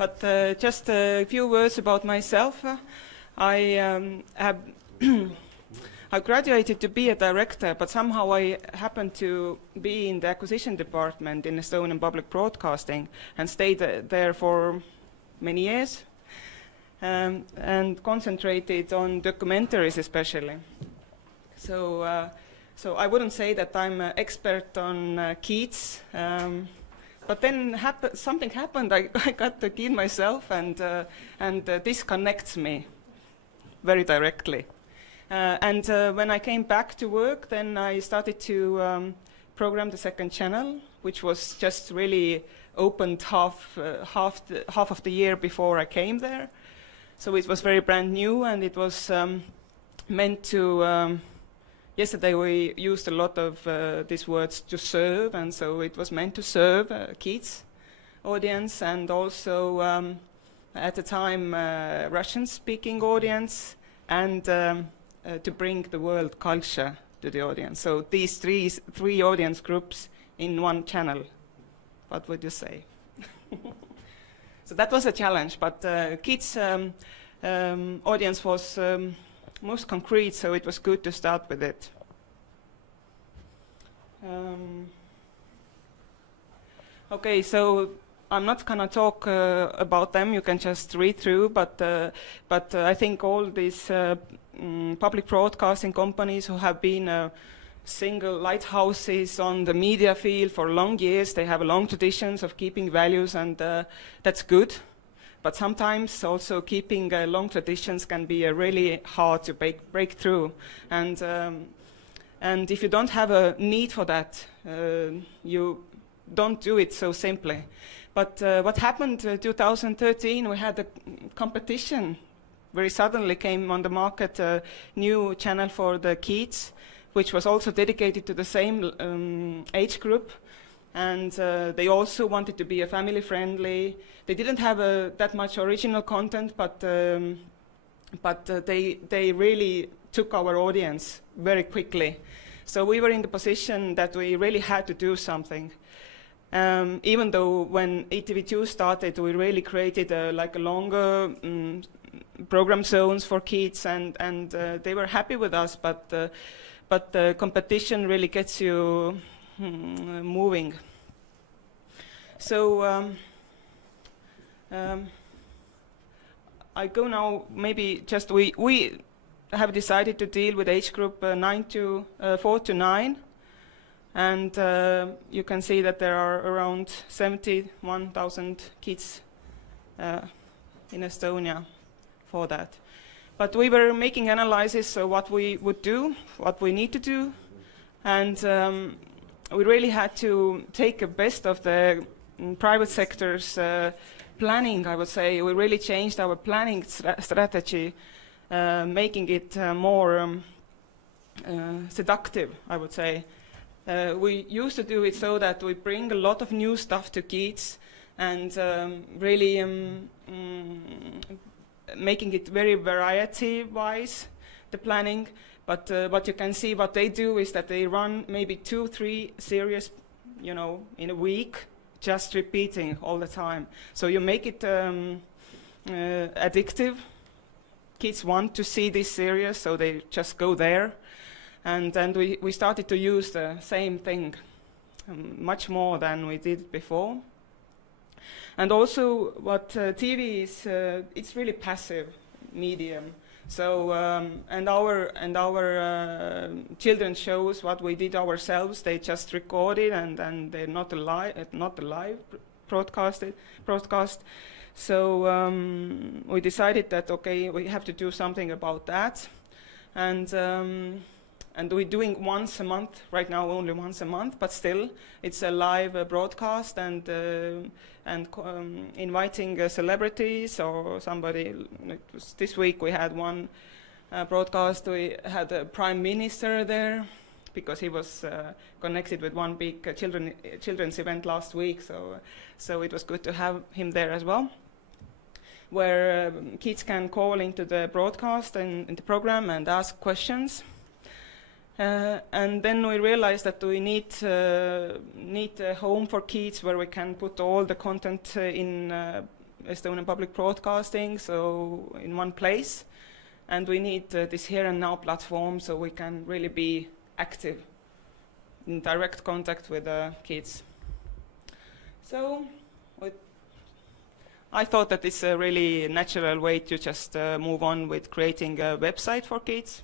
But just a few words about myself. I have I graduated to be a director, but somehow I happened to be in the acquisition department in Estonian Public Broadcasting and stayed there for many years and concentrated on documentaries especially. So I wouldn't say that I'm an expert on Keats, but then something happened. I got to Keats myself, and this connects me very directly. And when I came back to work, then I started to program the second channel, which was just really opened half of the year before I came there. So it was very brand new, and it was meant to. Yesterday we used a lot of these words to serve, and so it was meant to serve Keats audience, and also at the time Russian-speaking audience, and to bring the world culture to the audience. So these three audience groups in one channel. What would you say? So that was a challenge, but Keats audience was most concrete, so it was good to start with it. Okay, so I'm not going to talk about them. You can just read through, but I think all these public broadcasting companies who have been single lighthouses on the media field for long years, they have long traditions of keeping values, and that's good. But sometimes also keeping long traditions can be really hard to break through. And if you don't have a need for that, you don't do it so simply. But what happened in 2013, we had a competition. Very suddenly came on the market a new channel for the Keats, which was also dedicated to the same age group. And they also wanted to be a family-friendly. They didn't have that much original content, but they really took our audience very quickly. So we were in the position that we really had to do something. Even though when ETV2 started, we really created like a longer program zones for Keats, and they were happy with us. But the competition really gets you moving. So I go now. Maybe just we have decided to deal with age group 4 to 9. And you can see that there are around 71,000 kids in Estonia for that. But we were making analysis of what we would do, what we need to do, and we really had to take a best of the private sector's planning, I would say. We really changed our planning strategy, making it more seductive, I would say. We used to do it so that we bring a lot of new stuff to Keats and really making it very variety-wise, the planning. But what you can see, what they do is that they run maybe 2-3 series, you know, in a week, just repeating all the time. So you make it addictive. Kids want to see this series, so they just go there. And we started to use the same thing much more than we did before. And also what TV is, it's really passive medium. So and our children's shows, what we did ourselves, they just recorded and they're not a live broadcast. So we decided that okay, we have to do something about that, and we're doing once a month right now, only once a month, but still it's a live broadcast and inviting celebrities or somebody. This week we had one broadcast. We had the Prime Minister there because he was connected with one big children's event last week. So it was good to have him there as well, where kids can call into the broadcast and in the program and ask questions. And then we realized that we need a home for kids where we can put all the content in Estonian Public Broadcasting, so in one place. And we need this Here and Now platform so we can really be active in direct contact with the kids. So I thought that it's a really natural way to just move on with creating a website for kids.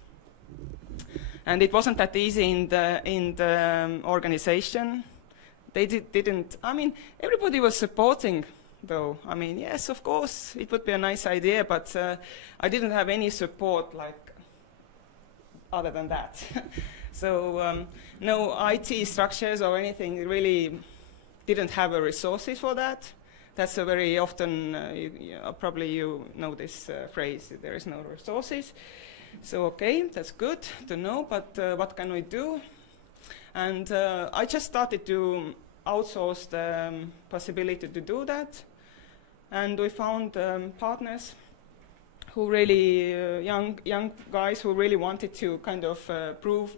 And it wasn't that easy in the organization. They didn't, I mean, everybody was supporting, though. I mean, yes, of course, it would be a nice idea, but I didn't have any support, like, other than that. So no IT structures or anything really didn't have the resources for that. That's a very often, probably you know this phrase, there is no resources. So okay, that's good to know, but what can we do? And I just started to outsource the possibility to do that. And we found partners who really, young guys who really wanted to kind of prove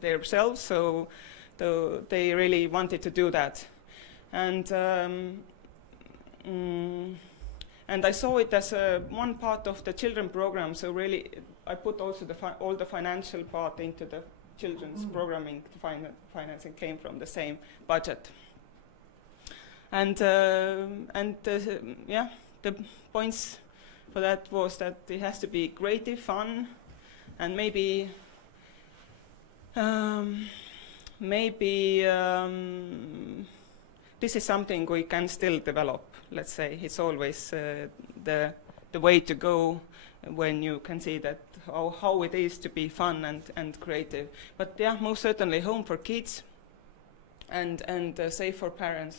themselves, so they really wanted to do that. And I saw it as one part of the children program, so really I put also all the financial part into the children's programming. Financing came from the same budget. And yeah, the points for that was that it has to be creative, fun, and maybe this is something we can still develop. Let's say it's always the way to go when you can see that how it is to be fun and creative. But yeah, most certainly home for kids and safe for parents.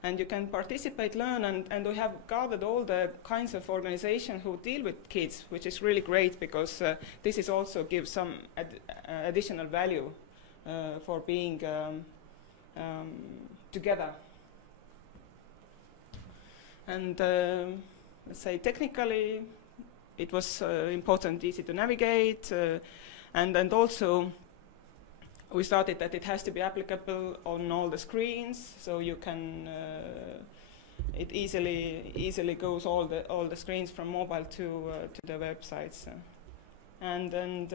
And you can participate, learn, and we have gathered all the kinds of organizations who deal with kids, which is really great because this is also gives some additional value for being together. And let's say technically it was important, easy to navigate, and also we started that it has to be applicable on all the screens, so you can it easily goes all the screens from mobile to the websites, and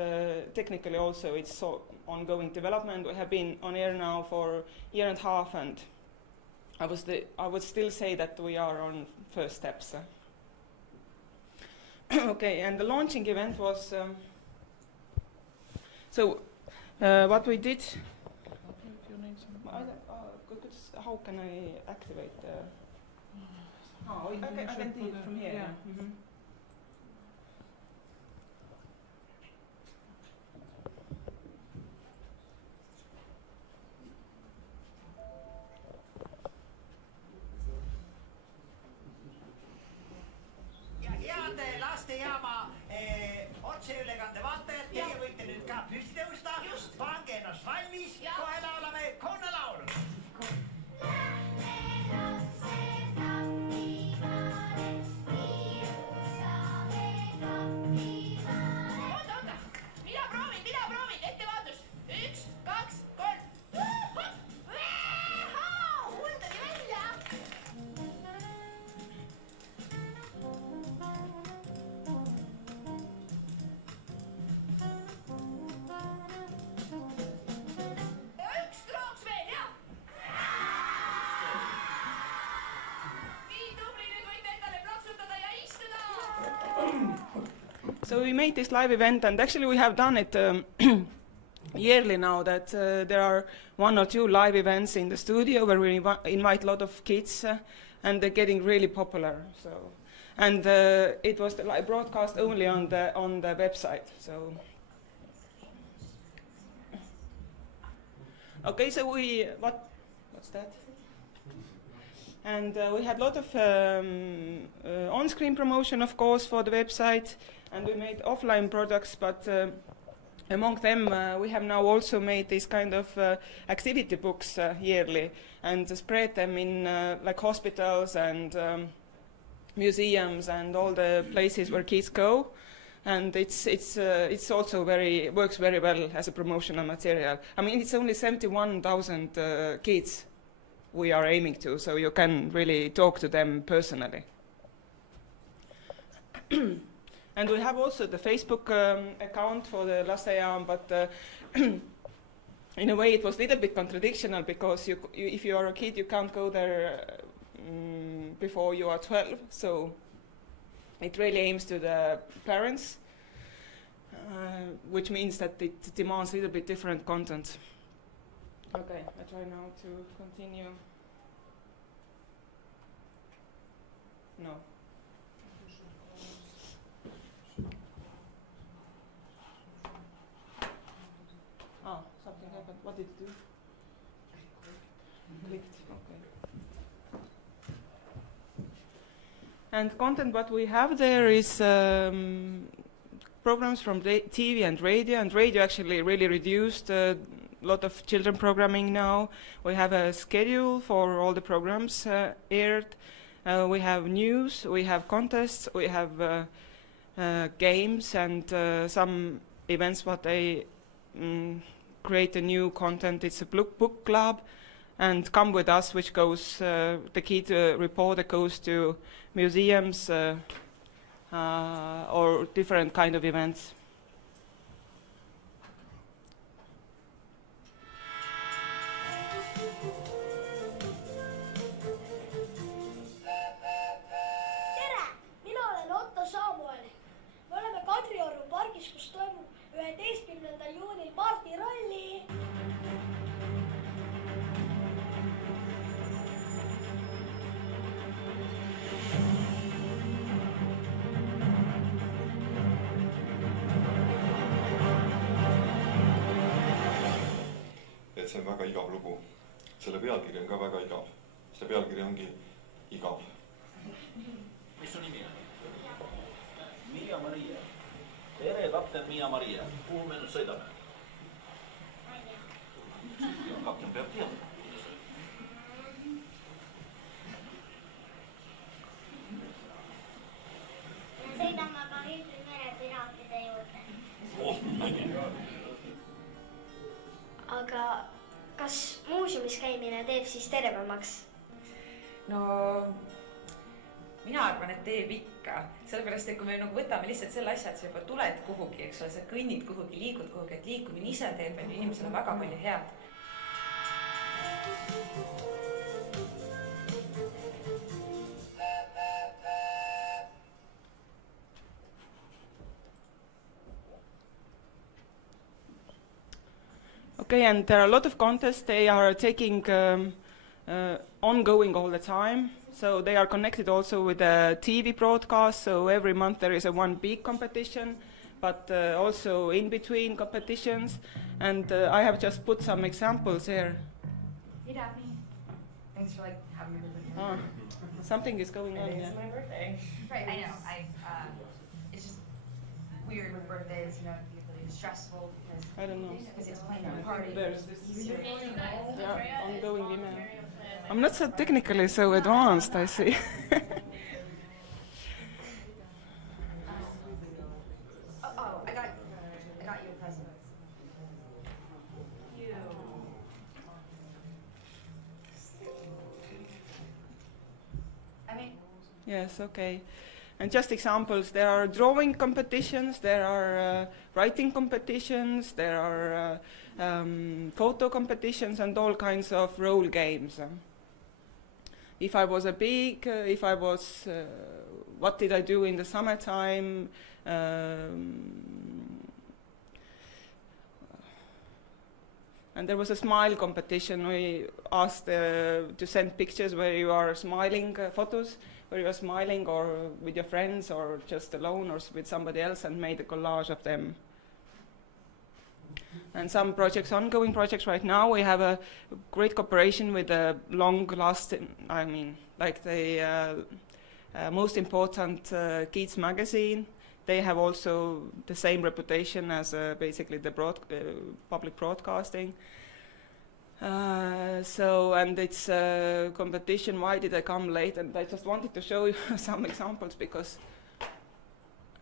technically also it's ongoing development. We have been on air now for a year and a half, and I would still say that we are on first steps. Okay, and the launching event was what we did. How can I activate? I can do it from here. Yeah. Mm-hmm. Lastejaama otseülekande vaatajad, teie võite nüüd ka püsti tõusta, pange ennast valmis, kohe laulame konnalaulu. Oota, mina proovin, ettevaatus, 1, 2, 3. Mul tuli välja. So we made this live event, and actually we have done it yearly now, that there are 1 or 2 live events in the studio where we invite a lot of kids, and they're getting really popular. So, and it was the live broadcast only on the website. So, okay, so what's that? And we had a lot of on-screen promotion, of course, for the website, and we made offline products, but among them we have now also made these kind of activity books yearly, and spread them in like hospitals and museums and all the places where kids go. And it's also works very well as a promotional material. I mean, it's only 71,000 kids we are aiming to, so you can really talk to them personally. And we have also the Facebook account for the Lastejaam, but in a way it was a little bit contradictional because if you are a kid, you can't go there before you are 12. So it really aims to the parents, which means that it demands a little bit different content. Okay, I try now to continue. No. Oh, something happened. What did it do? Clicked. Okay. And content, what we have there is programs from TV and radio actually really reduced a lot of children programming now. We have a schedule for all the programs aired. We have news, we have contests, we have games and some events what they create a new content. It's a book club, and Come With Us, which goes, the kid reporter goes to museums or different kind of events. kus toimub 11. juunil pardiralli. Et see on väga igav lugu. Selle pealkiri on ka väga igav. See pealkiri ongi igav. Mis su nimi on? Miia Maria. Tere, kapten Miia Maria. Kuhu me nüüd sõidame? Kapten peab teadma. Me sõidame Kariibi mere piraatide juurde. Aga kas muuseumis käimine teeb siis tervemaks? No mina arvan, et teeb ikka. Sellepärast, et kui me võtame lihtsalt selle asja, et sa juba tuled kuhugi, eks ole, sa kõnnid kuhugi, liigud kuhugi, et liikumine ise teeb inimesele väga palju head. Okay, and there are a lot of contests. They are taking ongoing all the time. So they are connected also with the TV broadcast. So every month there is one big competition, but also in between competitions. And I have just put some examples here. Hey, Daphne. Thanks for having me over here. Something is going on. It's my birthday. Right, I know. It's just weird with birthdays, you know, it's stressful because I don't know. Because it's playing a party. There's ongoing email. I'm not so technically so advanced, I see. I got you a present. Yes, okay. And just examples, there are drawing competitions, there are writing competitions, there are photo competitions and all kinds of role games. If I was a pig, what did I do in the summertime? And there was a smile competition. We asked to send pictures where you are smiling, photos where you are smiling or with your friends or just alone or with somebody else, and made a collage of them. And some projects, ongoing projects right now, we have a great cooperation with the long-lasting, like the most important kids magazine. They have also the same reputation as basically the public broadcasting. And it's a competition, why did I come late? And I just wanted to show you some examples because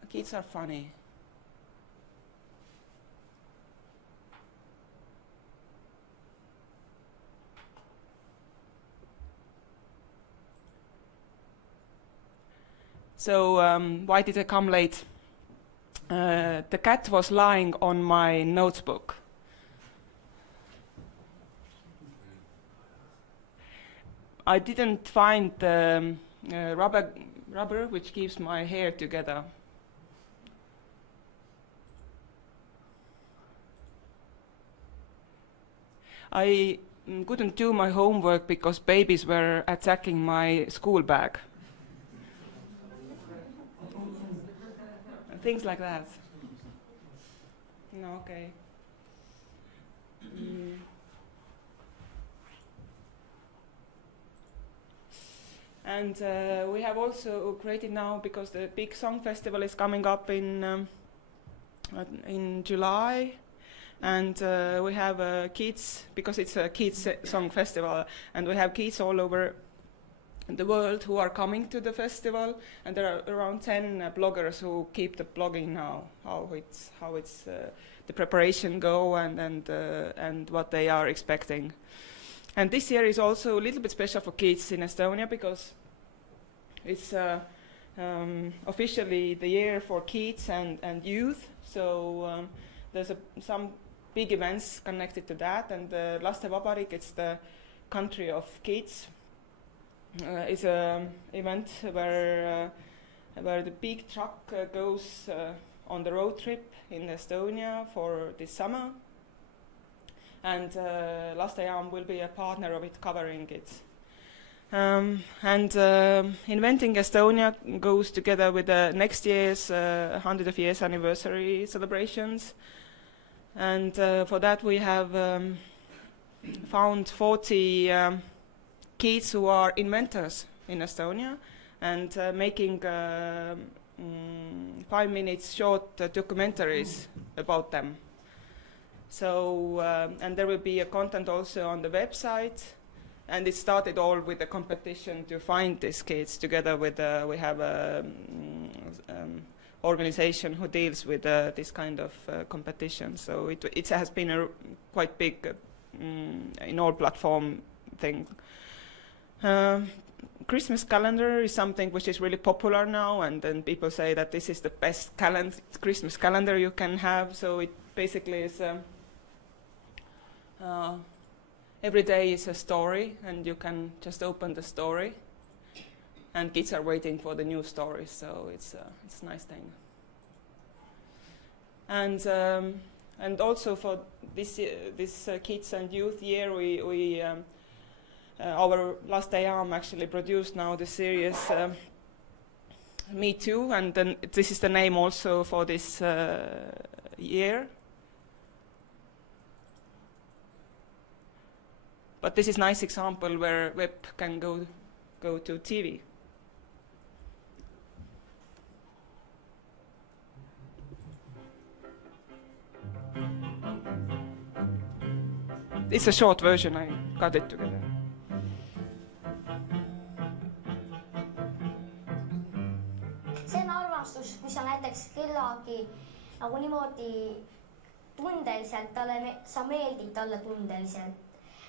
kids are funny. So why did I come late? the cat was lying on my notebook. I didn't find the rubber which keeps my hair together. I couldn't do my homework because babies were attacking my school bag. Things like that. No, okay. And we have also created now, because the big song festival is coming up in July, and we have kids, because it's a kids song festival, and we have kids all over the world who are coming to the festival, and there are around 10 bloggers who keep the blogging now, how it's the preparation go and what they are expecting. And this year is also a little bit special for kids in Estonia, because it's officially the year for kids and youth. So there's some big events connected to that, and Laste Vabariik, it's the country of kids. It's an event where the big truck goes on the road trip in Estonia for this summer, and Lastejaam will be a partner of it, covering it. Inventing Estonia goes together with next year's 100 of years anniversary celebrations, and for that we have found 40 kids who are inventors in Estonia, and making 5 minutes short documentaries about them. So, and there will be a content also on the website, and it started all with a competition to find these kids. Together with, we have a organization who deals with this kind of competition. So it has been a quite big in all platform thing. Christmas calendar is something which is really popular now, and then people say that this is the best Christmas calendar you can have. So it basically is every day is a story, and you can just open the story, and kids are waiting for the new stories. So it's a nice thing. And also for this kids and youth year, we our Lastejaam actually produced now the series Me Too, and then this is the name also for this year. But this is a nice example where web can go to TV. It's a short version, I got it together. see on armastus, kui sa näiteks kellegi nagu niimoodi tundeliselt sa meeldid talle tundeliselt.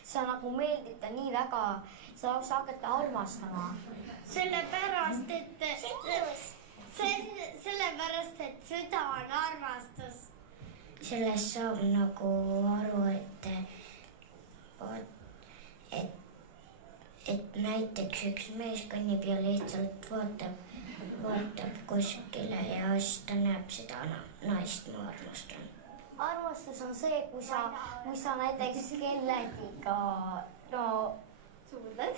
Sa nagu meeldid ta nii väga, sa hakkad ta armastama. Sellepärast, et süda on armastus. Sellest saab nagu aru, et näiteks üks mees kõnnib ja lihtsalt vaatab kuskile ja siis ta näeb seda naist, ma armastan. Armastus on see, kui sa näiteks kellegiga suudled.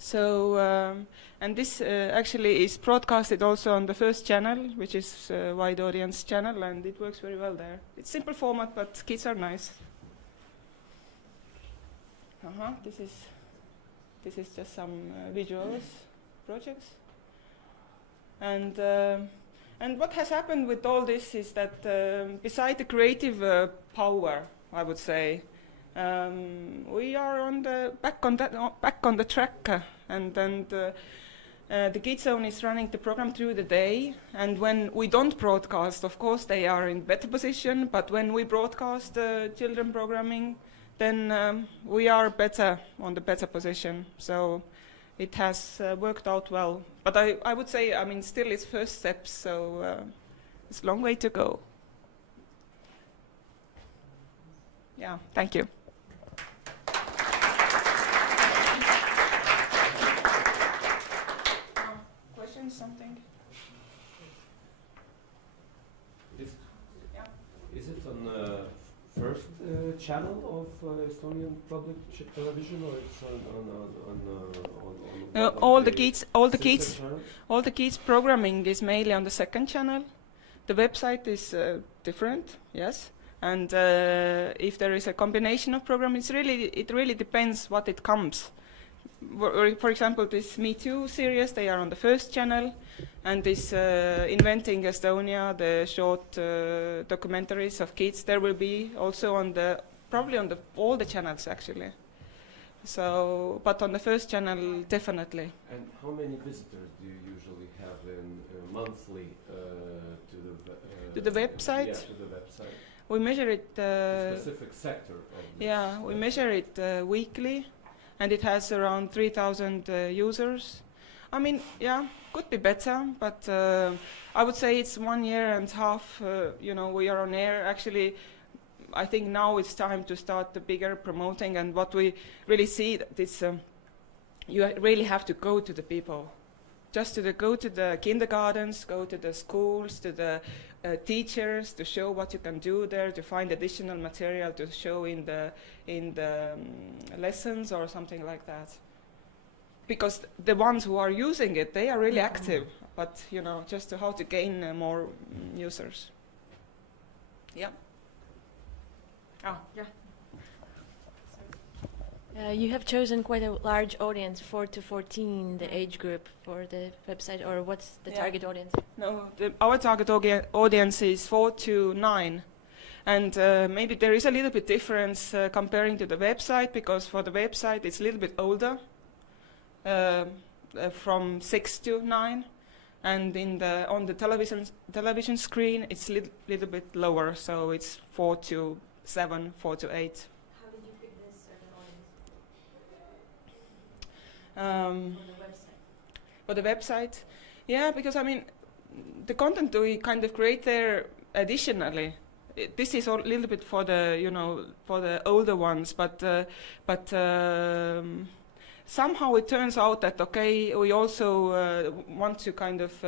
So, and this actually is broadcasted also on the first channel, which is a wide audience channel, and it works very well there. It's simple format, but kids are nice. This is just some visuals projects. And what has happened with all this is that beside the creative power, I would say, we are back on the track, and The Kids Zone is running the program through the day, and when we don't broadcast, of course, they are in better position, but when we broadcast children programming, then we are better, on the better position. So it has worked out well. But I would say, I mean, still it's first steps, so it's a long way to go. Yeah, thank you. Questions, something? Is it on the first channel of Estonian public television, or it's on all the kids programming is mainly on the second channel. The website is different, yes. And if there is a combination of programs, it really depends what it comes. For example, this Me Too series, they are on the first channel, and this Inventing Estonia, the short documentaries of kids, there will be also on probably on all the channels actually. So, but on the first channel, definitely. And how many visitors do you usually have in monthly to the website? Yeah, to the website. We measure it. Specific sector. Yeah, we measure it weekly, and it has around 3,000 users. I mean, yeah, could be better, but I would say it's 1.5 years. You know, we are on air. Actually, I think now it's time to start the bigger promoting, and what we really see that it's you really have to go to the people. Just go to the kindergartens, go to the schools, to the teachers, to show what you can do there, to find additional material to show in the lessons or something like that. Because the ones who are using it, they are really active, but you know, just how to gain more users. Yeah. Oh, yeah. You have chosen quite a large audience, 4 to 14, the age group for the website, or what's the target audience? No, our target audience is 4 to 9. And maybe there is a little bit difference comparing to the website, because for the website it's a little bit older, from 6 to 9. And on the television screen it's a little bit lower, so it's 4 to 7, 4 to 8. For the website, yeah, because I mean, the content we kind of create there additionally. This is a little bit for the for the older ones, but somehow it turns out that okay, we also want to kind of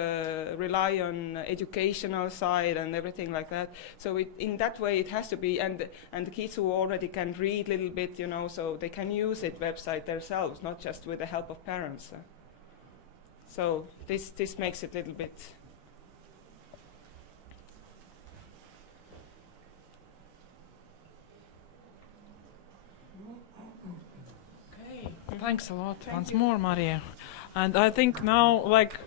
rely on educational side and everything like that. So in that way it has to be, and the kids who already can read a little bit, you know, so they can use it website themselves, not just with the help of parents. So this makes it a little bit. Thanks a lot once more, Maria. And I think now, like,